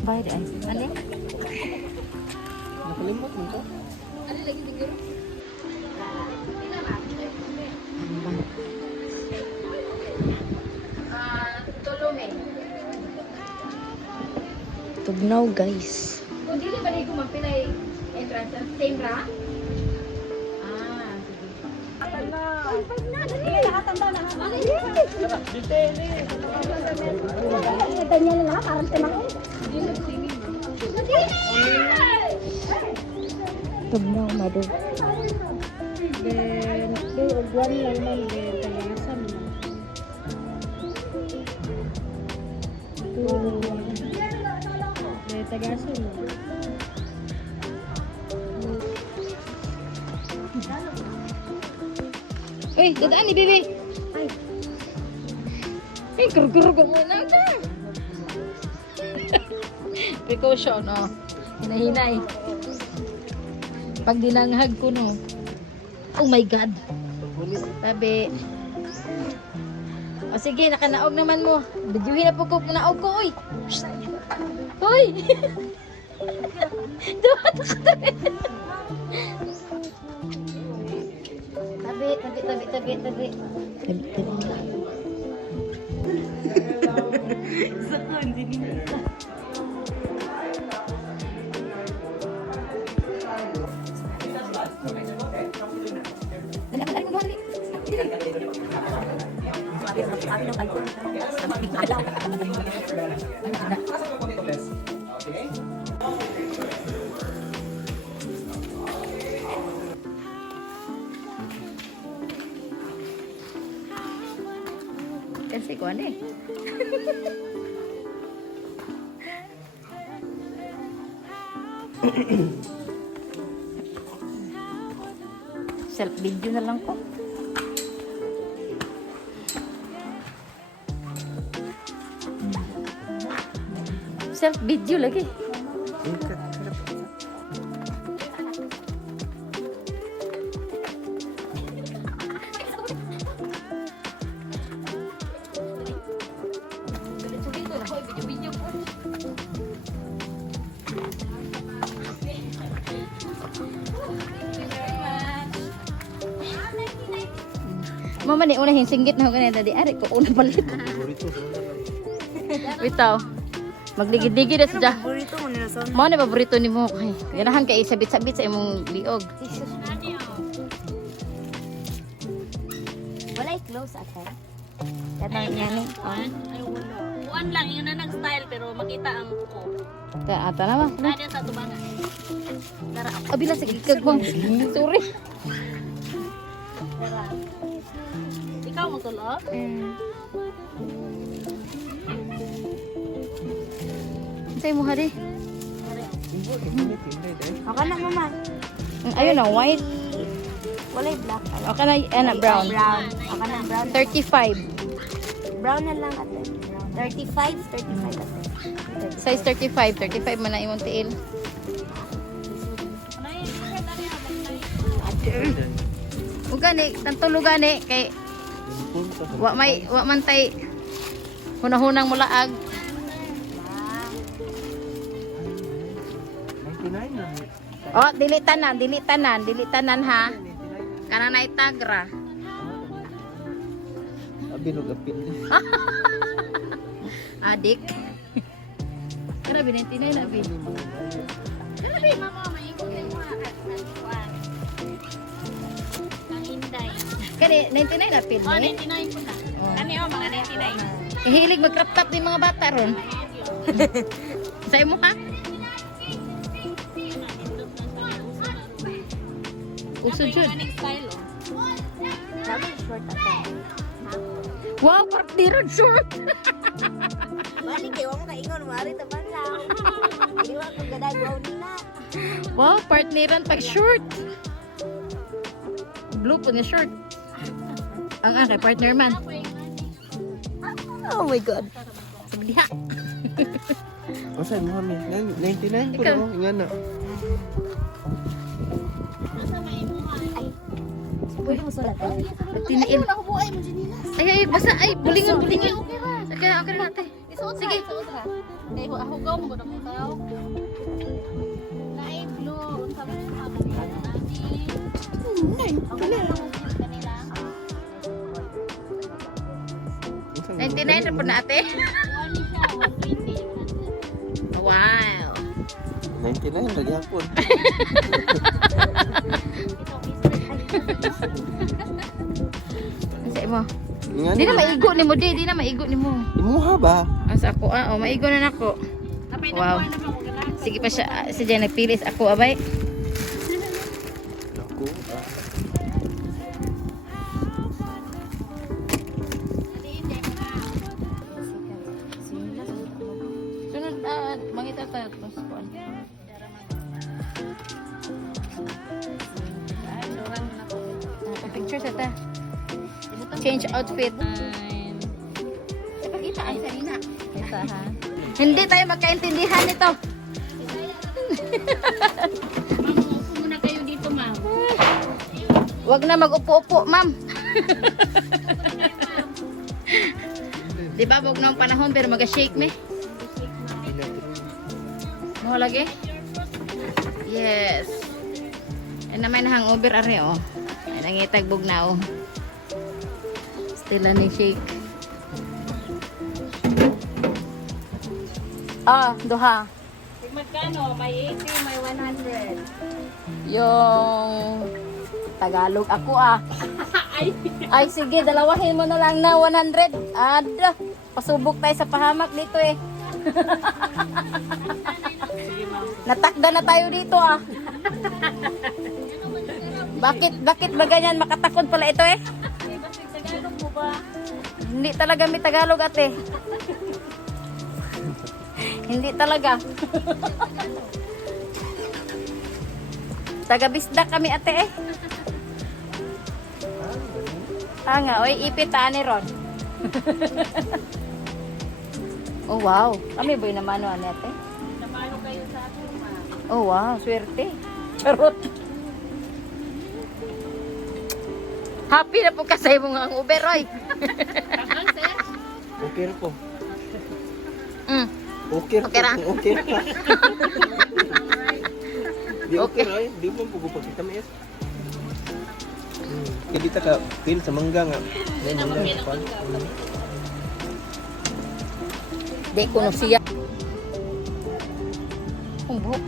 Bayad ay. Ano? Nakalimot mo to. Ano lagi siguro? Tulume. Tugnaw guys. Kung dili ba na kumapilay entrance ang same ra? Ah, sige. Tugnaw madu. Then, ugwan lang man, tagasan man. Tagasan man. Uy, dadaan ni Bibi. Ay, gurugurug mo muna ka. Precaution, oh. Hinahinay. Pag dinanghag ko, no. Oh my God. Sabi. O sige, nakanaog naman mo. Bidyuhin na po ko, naog ko, uy. Uy! Dapat ako tabi. Tabi. Sakon, sini. Kasi ko ano eh. Self video na lang ko. Self video lagi. Mama ni unahin singgit na ako ganyan tadi. Ari ko una palit. Bitaw. Magligid-ligid na siya. Paborito mo nila son. Mo na paborito ni mo. Ay, ganahan kay sabit-sabit sa imong liog. Wala i-close ata. Katang yan eh. Ay, wala. Uwan lang, yun na nag-style pero makita ang buko. Ka ata na ba? Nada sa tubangan. Tara, Abila sa gigkag mo. Sorry. tara. Ikaw mo tulo? Say mo hari. Ako na mama. Ayun na white. Wala i-black. Okay na ana brown. Brown. Ako na brown. 35. Brown na lang ate. 35 ate. Size 35. 35 man na imong tiil. Ug gani tantulo gani kay wa man tay hunahunang mulaag. 99 na. Oh, dili tanan ha. Kana na itagra. Abilog apil. Adik. Kana binentinay na bin. Grabe, mama, may ikot yung mga ang hinday. Kani 99 na pin Oh, ni. 99 ko na. Kani oh, mga 99. Hilig mag-crop top ni mga bata ron. Sa imo ha? Uso jud. Kaning style oh. Sabi short ate. Wow, partiran short. Balik kayo mo kaingon mari taban lang. Iwa ko gadag wow nina. Wow, partneran pag short. Blue po ni short. Ang kay partner man. Oh my god. Sabi diha. Masay mo kami. 99 po Ikaw. na. Nga na. Pwede mo sulat. Tiniin. Ako buhay mo dyan Ay, basta. Ay, bulingan. Okay na natin. Sige. Kaya ako gaw mo na mo tayo. Live blue. Unsa mo yung mga kanila. 99 na po na ate. Ano siya? 120. Wow. 99 lagi hapon. Sa mo. Nga Di na maigo ni mo, di na maigo ni mo. Imuha ba? Asa ako, maigo na nako. Wow. Sige pa siya, si Jen nagpilis ako, abay. Ako. Sunod, mangita tayo. Tapos, kuwan. Picture sa ta. Change outfit. Ipakita ay sarina. Isa ha. Hindi tayo magkaintindihan nito. Ma'am, upo muna kayo dito, ma'am. Wag na mag-upo-upo, ma'am. Di ba, wag na ang panahon pero mag-shake me. Mo lagi? Yes. Ay naman na hangover are oh. Ay nangitag bugnaw. Stila ni shake. Duha. Magkano? May 80, may 100. Yung Tagalog ako Ay sige, dalawahin mo na lang na 100. Ada. Pasubok tayo sa pahamak dito eh. Natakda na tayo dito Bakit ba ganyan? Makatakot pala ito eh. Tagalog mo ba? Hindi talaga may Tagalog ate. Hindi talaga. Taga-bisdak kami ate eh. Nga, oy ipit ni Ron. Oh wow, kami boy naman ano ate. Namano kayo sa akin, ma'am? Oh wow, swerte. Charot. Happy na po kasay mo nga ang Uber, Roy. Kakang, sir? Okay na po. Mm. Okay ra. Okay ra. Okay ra. Di okay Okay. ra. Di mo po pag kita mayas. Kaya dito ka feel sa mangga nga. May mangga pa. Di ko no siya. Ang buhok.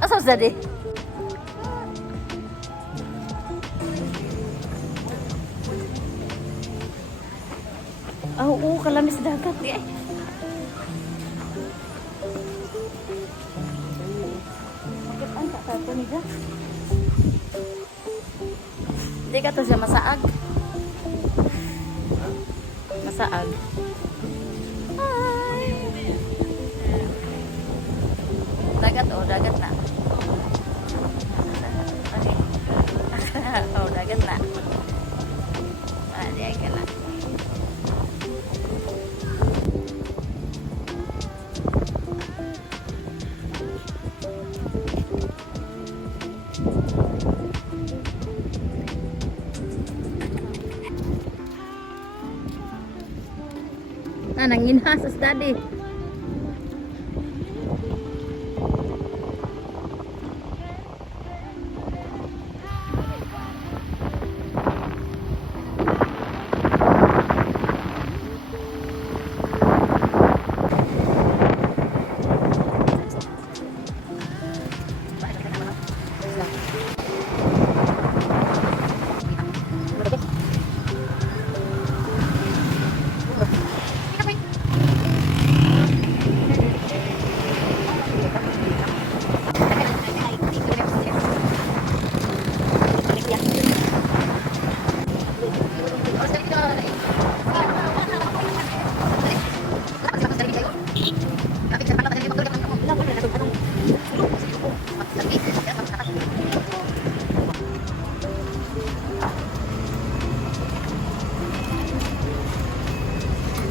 Asa sa di? Oo, kalamis dagat di ay. Bakit ang kakato ni dyan? Hindi ka to siya masaag. Masaag. Hi! Dagat dagat na. Dagat na. Di ay ka na. Nanginhasas daddy.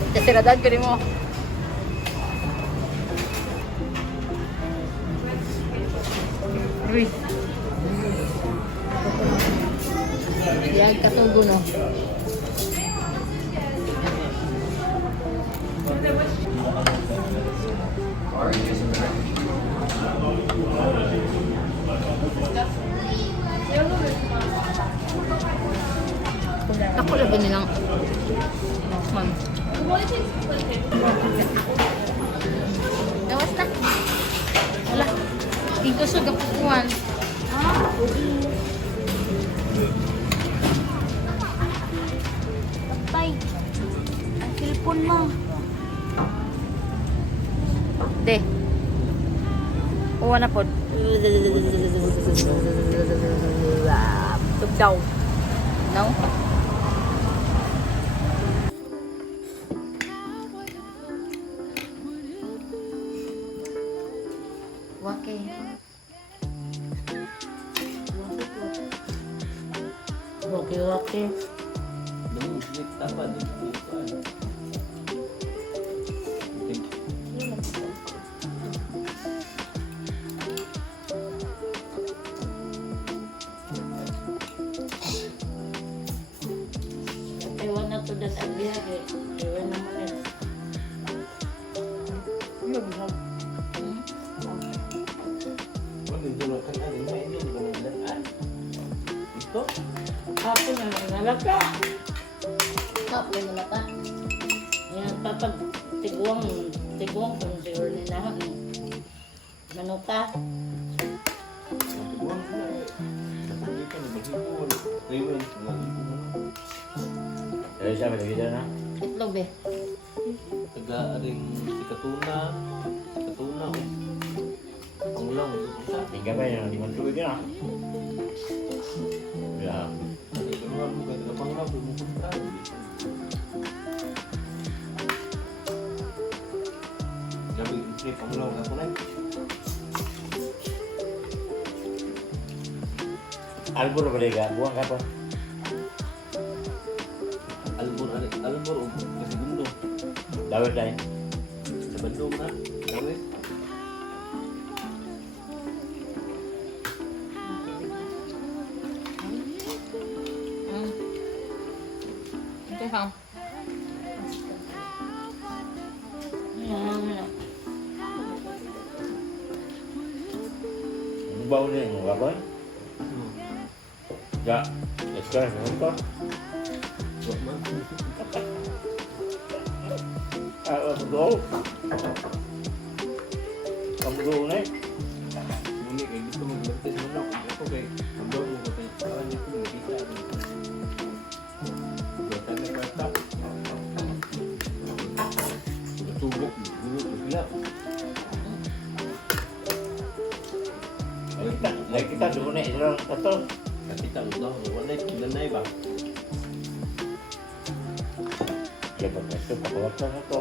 Desiradan ko rin mo. Uy. Yan, katugo no. Ako lang ba nilang man. Gawas na. Wala. Dito sa gapuan. Tay, ang cellphone mo. De. Uwa na po. Tugdaw. No? Wake. Wake. Nung tapa dito. Ewan na to das ang biyahe. Ewan na mo rin. Ito? Hapon na nalaka. Hapon na nalaka. Yan, papag tiguang kung siguro ninahan. Manuka. Dari siapa lagi na? Itlog eh. Taga-aring katuna. Katuna. Ang lang. Isa. Tinggal ba yang dimantu dia? Ya. Keluar bukan gampang lah bermuka. Jadi ini panglaw aku naik. Albur berlega, buang kapan? Albur kasi gundo. Dawet lain. Sa Bandung na. Dawit. Ito ha. Bau ni apa? Ya, sekarang apa? Buat man. Bau. Kamu dulu ni. Muni kayak gitu mengerti mana aku kayak ambang mau katanya kawan itu nggak bisa. Buatannya kata. Udah tubuk dulu tuh bilang. Kita dulu ni, orang kata. Tapi tak udah, warna kita naik bang. Ya, betul. Kalau apa?